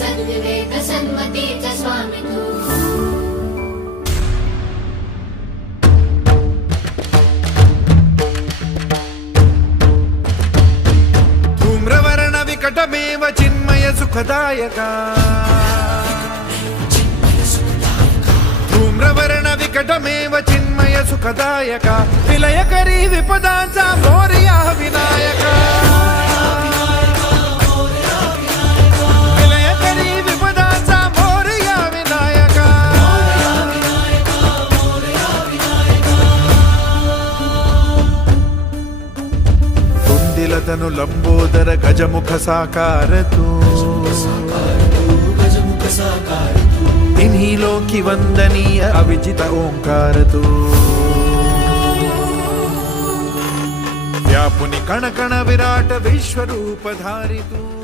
सद्विवेक सन्मतीचा स्वामी तू धूम्रवर्ण विकटमेव चिन्मय सुखदायका धूम्रवर्ण विकटमेव चिन्मय सुखदायका विलयकरी विपदांचा मोरया विनायका विलयकरी विपदांचा मोरया विनायका कुंदिलतनु लंबोदर गजमुख साकार तू तिन्ही लोकी वंदनीय अविजित ओंकार तू व्यापुनी कण कण विराट विश्वरूप धारी तू।